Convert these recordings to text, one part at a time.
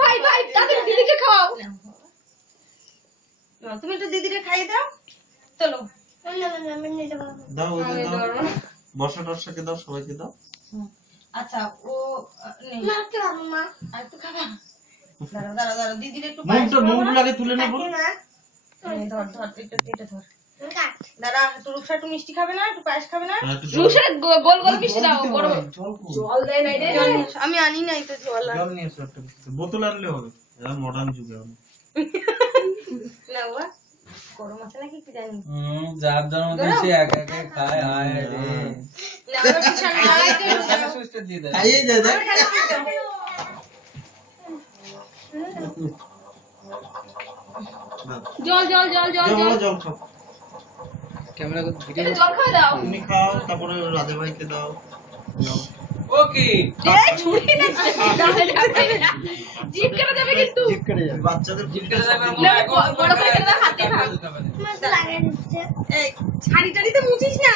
ভাই ভাই তাদের দিদিকে খাওয়াও। তুমি একটু দিদিকে খাইয়ে দাও। চলো দাও ওদের দাও, বর্ষা টর্ষাকে দাও, সবাইকে দাও। আচ্ছা ও নেই আর একটু খাবা। দাঁড়াও দাঁড়াও দাঁড়াও দিদির একটু মুখগুলো আগে তুলে নেবো। ধর ধর এটা ধর। দাঁড়া একটু রূপসা একটু মিষ্টি খাবে না, একটু পায়েস খাবে না? রুশার গোল গোল মিষ্টি দাও বড় বড়। জল দেয় নাই রে। আমি আনি নাই তো জল। জল নিয়ে এসো একটা, বোতল আনলে হবে, এটা মডার্ন যুগে হবে। না বাবা গরম আছে নাকি কি জানি। যার জন্মদিন সে একা একা খায়, আয় রে না আমরা কিছু না সুস্থ দিয়ে দেয়। খাইয়ে দে দে। জল জল জল জল জল জল খাও, ক্যামেরা ভিডিও এটা জল খাওয়া দাও। তুমি খাও, তারপরে রাজা ভাইকে দাও। ওকে এই ছুরি না জিপ কেটে যাবে কিন্তু। জিভ কেটে যাবে, বাচ্চাদের জিভ কেটে যাবে। না, বড় করে কেটে দাও, হাতে খাও। এই ছাড়ি টাড়িতে মুছিস না।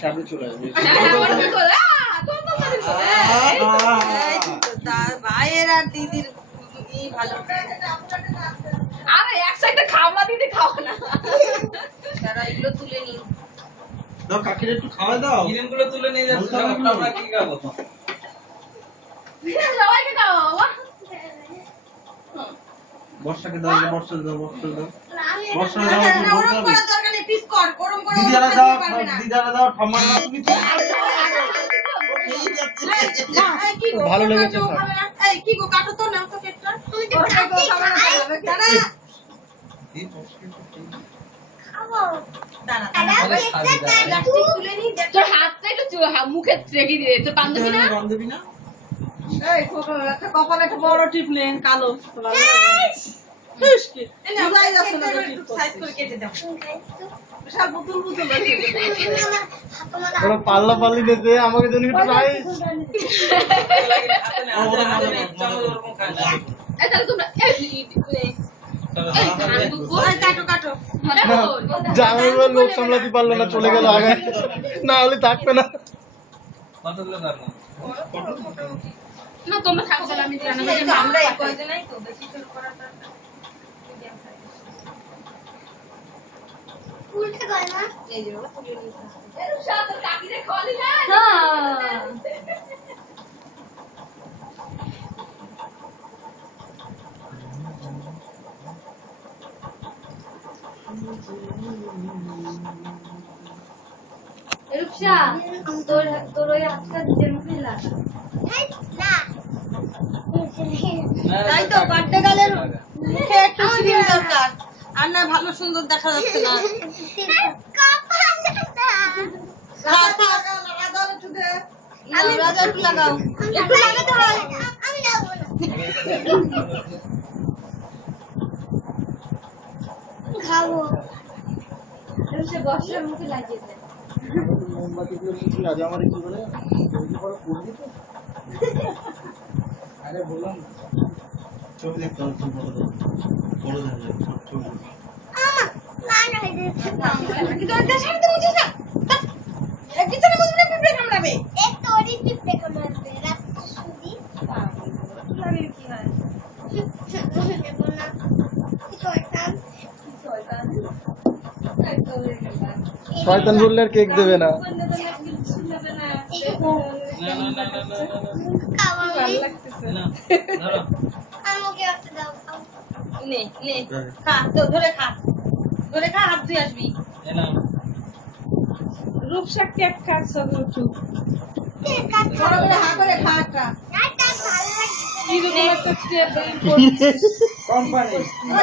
সামনে চলে আসবে। ভাইয়ের আর দিদির ভালো। আরে এক সাইডে খাওয়া দিতে খাও না। তারা এগুলো তুলে নি। দাও কাকির একটু খাওয়া দাও। ক্রিমগুলো তুলে নিয়ে যাচ্ছে, আমরা কি খাবো? সবাইকে খাও বাবা। বর্ষাকে দাও, বর্ষা দাও, বর্ষা দাও, বর্ষা না, দাও। না, ওরম করার দরকার নেই, পিস কর, গরম গরম দিদারা ওরম দাও, পারবে না। দিদারা দাও, ঠাম্মার দাও, তুমি তো এই, কি গো, ভালো ও লেগেছে কাটো, স্যার। খাবে না? এই, কি গো, কাটো তো, নাও তো কেকটা। দাঁড়া, দাঁড়া, দাঁড়া। প্লাস্টিক তুলে নি, দেখ। তোর হাতটা একটু মুখে রেখে দিয়ে তোর বান্ধবী না। বান্ধবী না? এই, একটা কপালে একটা বড় টিপ নেন, কালো। এই নাও, একটু সাইজ করে কেটে দাও। বিশাল বুতুল বুতুল হয়েছে। ওরা পাল্লা পাল্লি দিতে আমাকে জন্য একটু রাইস। এই তাহলে তোমরা কাটো, কাটো। জামাইবাবু লোক সামলাতে পারলো না, চলে গেল আগে, না হলে থাকবে না। কতগুলো কাটবো? না তোমরা থাকো তাহলে আমি জানাবো যে আমরা এই কয়জনই তো, বেশি করে করাটা মিডিয়াম সাইজ। এই যে বাবা, তুলে নিয়ে কাকিরে খাওয়ালি না। রূপসা তোর ওই হাতটা দিতে মুখে লাগা। তাই তো, বার্থডে গালের মুখে একটু ক্রিম দরকার, আর না ভালো সুন্দর দেখা যাচ্ছে না। রাজা একটু লাগাও, একটু লাগাতে হয়। খাবো রূপসা বর্ষার মুখে লাগিয়ে দে। মোমবাতিগুলো নিয়েছিল আজ আমার কি বলে আরে বললাম ছবি দেখতে হবে, ফটো দাও, বড় দেখা যায় ছবি। কিন্তু আর দেশ হাতে মুছিস না। পিছনে মুছবে, পিঁপড়ে কামড়াবে। লাগে কি হয়? শয়তান বললে আর কেক দেবে না। নে নে খা, তো ধরে খা, ধরে খা, হাত ধুয়ে আসবি। রূপসা কেক খাচ্ছ রূপসু। বড় করে হা করে খা একটা। এরকম একটা কেক কোম্পানি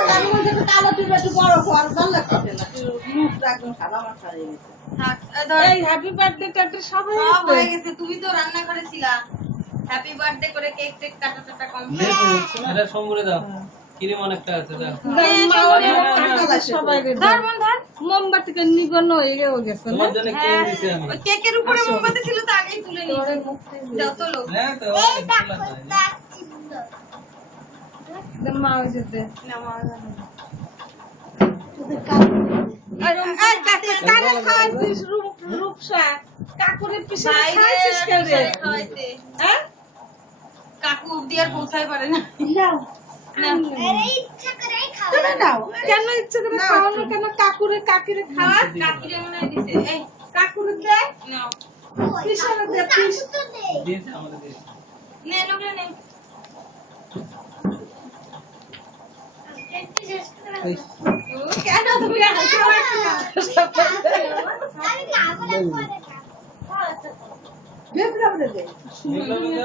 তার মধ্যে একটু কালো টিপ একটু বড় কর, ভালো লাগছে না। মুখটা একদম সাদা মাথা হয়ে গেছে। থাক, ধর। এই হ্যাপি বার্থডে টাটা সব সব হয়ে গেছে, তুমি তো রান্না করেছিলা। হ্যাপি বার্থডে করে কেক টেক কাটা টাটা কমপ্লিট। এটা সম্বরে দাও, ক্রিম অনেকটা আছে দাও। ধর মন ধর। মোমবাতিকে নিগন্ন হয়ে গেছে না। তোমার জন্য ক্রিম দিছি আমি। ওই কেকের উপরে মোমবাতি ছিল তো আগেই তুলে নিয়েছি। দাও তোলো। হ্যাঁ তো মা ওই যেতে না মা কারে খাওয়াইছিস রূপসা? কাকুরের পিছনে বাইরে খাইছিস কেন রে? খাওয়াইতে হ্যাঁ? কাকু অব্দি আর পৌঁছায় পারে না নাও। না। তোরা নাও। কেন ইচ্ছে করে নাও খাওয়ানো একটু। কেন? কাকুরে কাকিরে খাওয়া? কাকিরে মনে হয় দিছে এই কাকুরে দে। নাও পিছনে দে, পিছ। দিয়েছে আমাদের দিয়েছে। নে নোংরা নে ও, কেন তুমি হাসি বিপ্লবরে দে। বিপ্লবরে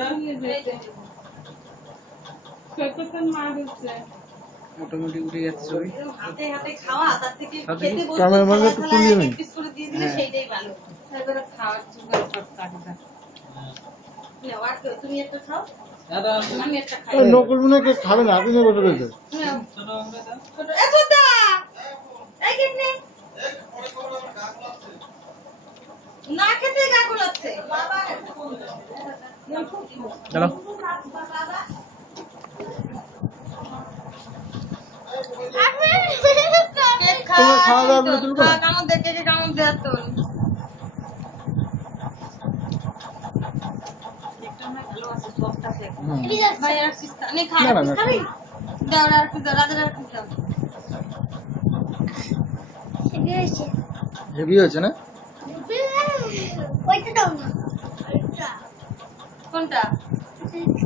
দে। কতক্ষণ মা দিচ্ছে? অটোমেটিক উঠে যাচ্ছে ছবি। হাতে হাতে খাওয়া তার থেকে সাথে খেতে বসে ক্যামেরার মধ্যে থালায় একটু থালায় তুলিয়ে নিই। এক পিস করে দিয়ে দিলে হ্যাঁ। সেইটাই ভালো এবারে খাওয়ার জোগাড় কর কাকুটা। নাও আর কেউ, তুমি একটা খাও দাদা আমি একটা খাই নকুল মনে হয় খাবে না, আপনি বসে রয়েছে। নাও। ছোট হবে দাও। ছোট এ ছোটা এই কেমনে না খেতে গা গুলাচ্ছে চলো। কেক খা তোমার খাওয়া দাওয়া গুলো তুলবো না? কামড় দে কেকে কামড় দে তোর কেকটা আমার ভালো আছে সফট আছে ভাই আর পিস খা নে খা না, না, না। খাবি দাও আর পিস দাও রাজা আর পিস দাও হেভি হয়েছে না? কোনটা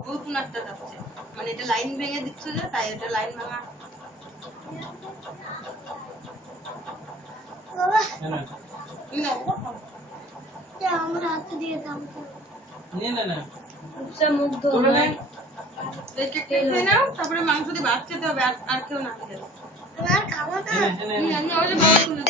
ও কোনটা যাচ্ছে মানে এটা লাইন ভেঙে দিচ্ছ যে তাই এটা লাইন ভাঙা না, না, না। মুখ তোমরা ধোয়া। নেই? এই কেকটা খেয়ে নাও তারপরে মাংস দিয়ে ভাত খেতে হবে আর কেউ না খেতে হবে এনে, এনে, এনে। ওই যে বাবা তুলে